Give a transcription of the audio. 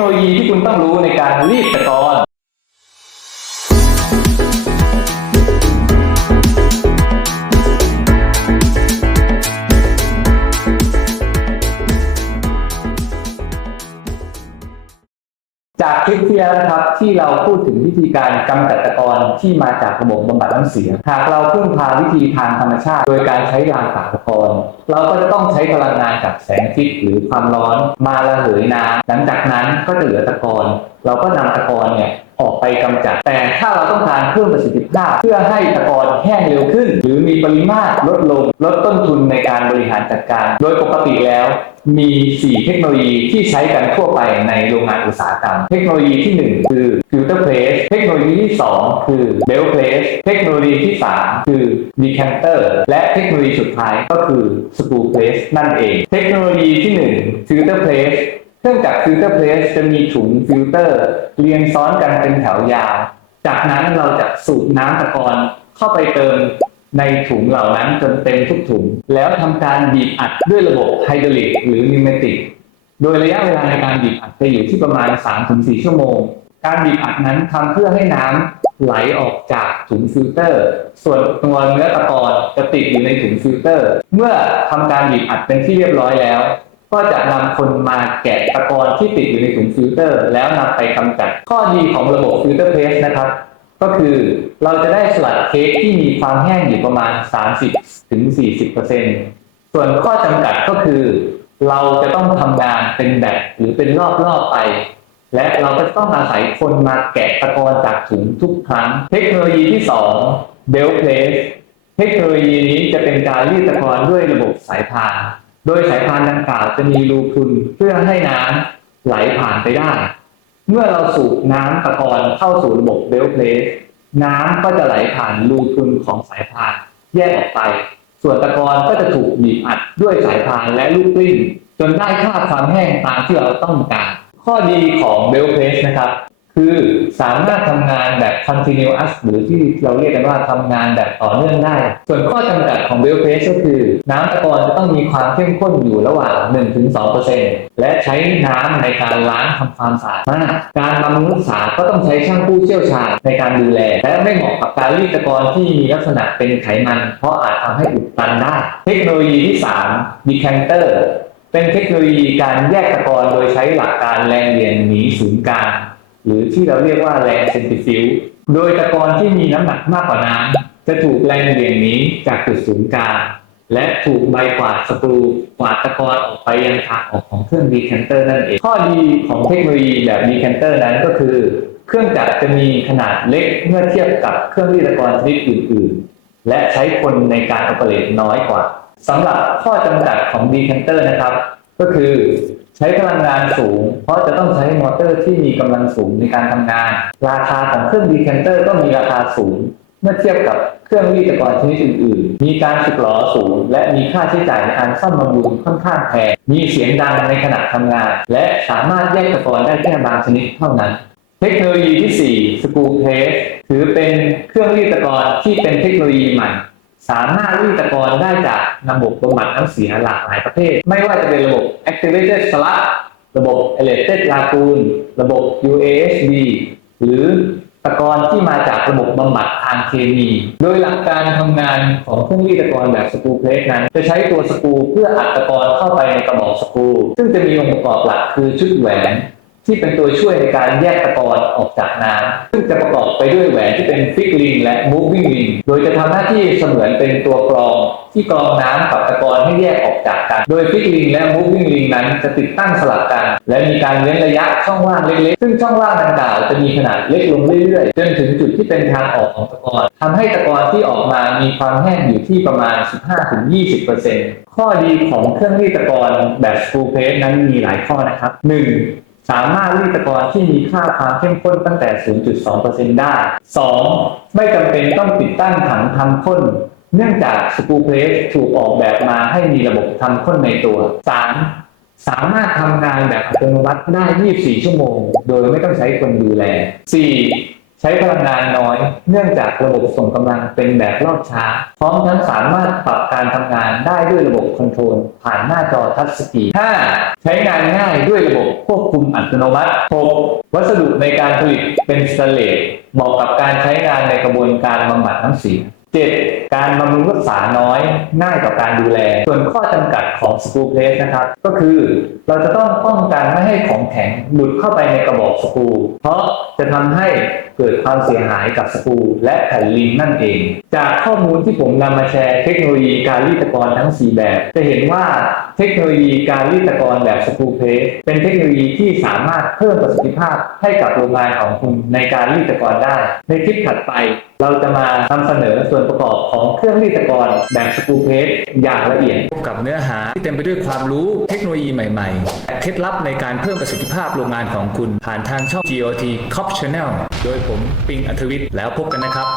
คโนโลยีที่คุณต้องรู้ในการรีดตะกอน จากคลิปที่แล้วนะครับที่เราพูดถึงวิธีการกำจัดตะกอนที่มาจากระบบบำบัดน้ำเสีย หากเราพึ่งพาวิธีทางธรรมชาติ โดยการใช้รางตัดตะกอนเราก็จะต้องใช้พลังงานจากแสงอาทิตย์หรือความร้อนมาระเหยน้ำหลังจากนั้นก็จะเหลือตะกอนเราก็นำตะกอนเนี่ยออกไปกำจัด แต่ถ้าเราต้องการเพิ่มประสิทธิภาพเพื่อให้ตะกอนแห้งเร็วขึ้น หรือมีปริมาตรลดลงลดต้นทุนในการบริหารจัดการ โดยปกติแล้ว มี 4 เทคโนโลยีที่ใช้กันทั่วไปในโรงงานอุตสาหกรรม เทคโนโลยีที่ 1 คือ filter press เทคโนโลยีที่ 2 คือ bell press เทคโนโลยีที่ 3 คือ decanter และเทคโนโลยีสุดท้ายก็คือ screw press นั่นเอง เทคโนโลยีที่ 1 filter press เครื่องจักร filter press จะมีถุงฟิลเตอร์ เรียงซ้อนกันเป็นแถวยาว จากนั้นเราจะสูบน้ำตะกอนเข้าไปเติม ในถุงเหล่านั้นจนเต็มทุกถุง แล้วทำการบีบอัดด้วยระบบไฮดรอลิกหรือนิวเมติก โดยระยะเวลาในการบีบอัดจะอยู่ที่ประมาณ 3-4 ชั่วโมง การบีบอัดนั้นทำเพื่อให้น้ำไหลออกจากถุงฟิลเตอร์ ส่วนตัวเนื้อตะกอนจะติดอยู่ในถุงฟิลเตอร์ เมื่อทำการบีบอัดเป็นที่เรียบร้อยแล้ว ก็จะนำคนมาแกะตะกอนที่ติดอยู่ในถุงฟิลเตอร์ แล้วนำไปกำจัด ข้อดีของระบบฟิลเตอร์เพสนะครับ ก็คือเราจะได้สลัดเค้กที่มีความแห้งอยู่ประมาณ30-40%ถึง40 ส่วนข้อจำกัดก็คือ เราจะต้องทำงานเป็นแบบหรือเป็นรอบๆไป และเราก็ต้องอาศัยคนมาแกะตะกอนจากถุงทุกครั้ง เทคโนโลยีที่ 2 Bell Place เทคโนโลยีนี้จะเป็นการรีดตะกอนด้วยระบบสายพาน โดยสายพานดังกล่าวจะมีรูพุนเพื่อให้น้ำไหลผ่านไปได้ เมื่อเราสูบน้ำตะกอนเข้าสู่ระบบเบลเพลสน้ำก็จะไหลผ่านรูทุนของสายพานแยกออกไป ส่วนตะกอนก็จะถูกบีบอัดด้วยสายพานและลูกกลิ้งจนได้ค่าความแห้งตามที่เราต้องการ ข้อดีของเบลเพลสนะครับ คือสามารถทำงานแบบ continuous หรือที่เราเรียกกันว่าทำงานแบบต่อเนื่องได้ ส่วนข้อจำกัดของเบลเพ e ก็คือ น้ำตะกอนจะต้องมีความเข้มข้นอยู่ระหว่าง 1-2%และใช้น้ำในการล้างทำความสะอาดมากการบำรุงรักษาก็ต้องใช้ช่างผู้เชี่ยวชาญในการดูแล และไม่เหมาะกับการรีดตะกอนที่มีลักษณะเป็นไขมัน เพราะอาจทำให้อุดตันได้ เทคโนโลยีที่ 3 decanter เป็นเทคโนโลยีการแยกตะกอนโดยใช้หลักการแรงเหวี่ยงหนีศูนย์กลาง รือที่เราเรียกว่าแรงเซนติฟิวโดยตะกอนที่มีน้ำหนักมากกว่าน้ำจะถูกแรงเหวี่ยงนี้จากจุดศูนย์กลางและถูกใบกวาดสกรูกวาดตะกอนออกไปยังทางออกของเครื่องดีแคนเตอร์นั่นเอง ข้อดีของเทคโนโลยีแบบดีแคนเตอร์นั้นก็คือ เครื่องจักรจะมีขนาดเล็กเมื่อเทียบกับเครื่องรีตะกอนชนิดอื่น ๆ และใช้คนในการออเปเรตน้อยกว่าสำหรับข้อจำกัดของดีแคนเตอร์นะครับ ก็คือใช้พลังงานสูง เพราะจะต้องใช้มอเตอร์ที่มีกำลังสูงในการทำงาน ราคาของเครื่องดีแคนเตอร์ก็มีราคาสูง เมื่อเทียบกับเครื่องรีดตะกอนชนิดอื่นๆ มีการสึกหรอสูง และมีค่าใช้จ่ายในการซ่อมบำรุงค่อนข้างแพง มีเสียงดังในขณะทำงาน และสามารถแยกตะกอนได้แค่บางชนิดเท่านั้นเทคโนโลยีที่4 Screw Press ถือเป็นเครื่องรีดตะกอนที่เป็นเทคโนโลยีใหม่ สามารถรีดตะกอนได้จากระบบบำบัดน้ำเสียหลากหลายประเภท ไม่ว่าจะเป็นระบบ Activated Sludge ระบบ Elected Lagoon ระบบ UASB หรือตะกอนที่มาจากระบบบำบัดทางเคมี โดยหลักการทำงานของเครื่องรีดตะกอนแบบสกูเพลสนั้น จะใช้ตัวสกูเพื่ออัดตะกอนเข้าไปในกระบอกสกู ซึ่งจะมีองค์ประกอบหลักคือชุดแหวน ที่เป็นตัวช่วยในการแยกตะกอนออกจากน้ำซึ่งจะประกอบไปด้วยแหวนที่เป็นฟิกลิงและ moving ring โดยจะทำหน้าที่เสมือนเป็นตัวกรอง ที่กรองน้ำกับตะกอนให้แยกออกจากกัน โดยฟิกลิงและ moving ring นั้นจะติดตั้งสลับกัน และมีการเว้นระยะช่องว่างเล็กๆ ซึ่งช่องว่างดังกล่าวจะมีขนาดเล็กลงเรื่อยๆ จนถึงจุดที่เป็นทางออกของตะกอนทำให้ตะกอนที่ออกมามีความแห้งอยู่ที่ประมาณ 15-20%ข้อดีของเครื่องรีดตะกอนแบบ full press นั้นมีหลายข้อนะครับ 1. สามารถรีดตะกอนที่มีค่าความเข้มข้นตั้งแต่ 0.2%ได้ 2. ไม่จำเป็นต้องติดตั้งถังทำข้น เนื่องจากสกูเพลสถูกออกแบบมาให้มีระบบทำข้นในตัว 3. สามารถทำงานแบบอัตโนมัติได้ 24 ชั่วโมง โดยไม่ต้องใช้คนดูแล 4. ใช้พลังงานน้อย เนื่องจากระบบส่งกำลังเป็นแบบรอบช้า พร้อมทั้งสามารถปรับการทำงานได้ด้วยระบบคอนโทรล ผ่านหน้าจอทัชสกรีน 5. ใช้งานง่ายด้วยระบบควบคุมอัตโนมัติ 6. วัสดุในการผลิตเป็นสเตนเลสเหมาะกับการใช้งานในกระบวนการบำบัดน้ำเสีย 7. การบำรุงรักษาน้อยง่ายต่อการดูแล ส่วนข้อจำกัดของสกูเพลสนะครับ ก็คือเราจะต้องป้องกันไม่ให้ของแข็งหลุดเข้าไปในกระบอกสกูเพราะจะทำให้เกิดความเสียหายกับสกูและแผ่นลิงนั่นเอง จากข้อมูลที่ผมนำมาแชร์เทคโนโลยีการรีดตะกอนทั้ง 4 แบบ จะเห็นว่าเทคโนโลยีการรีดตะกอนแบบสกูเพลสเป็นเทคโนโลยีที่สามารถเพิ่มประสิทธิภาพให้กับโรงงานของคุณในการรีดตะกอนได้ ในคลิปถัดไป เราจะมานำเสนอส่วนประกอบของเครื่องรีดตะกอนแบบสกูเพสอย่างละเอียดกับเนื้อหาที่เต็มไปด้วยความรู้เทคโนโลยีใหม่ๆและเคล็ดลับในการเพิ่มประสิทธิภาพโรงงานของคุณ ผ่านทางช่อง GOT Cop Channel โดยผมปิงอัธวิทย์แล้วพบกันนะครับ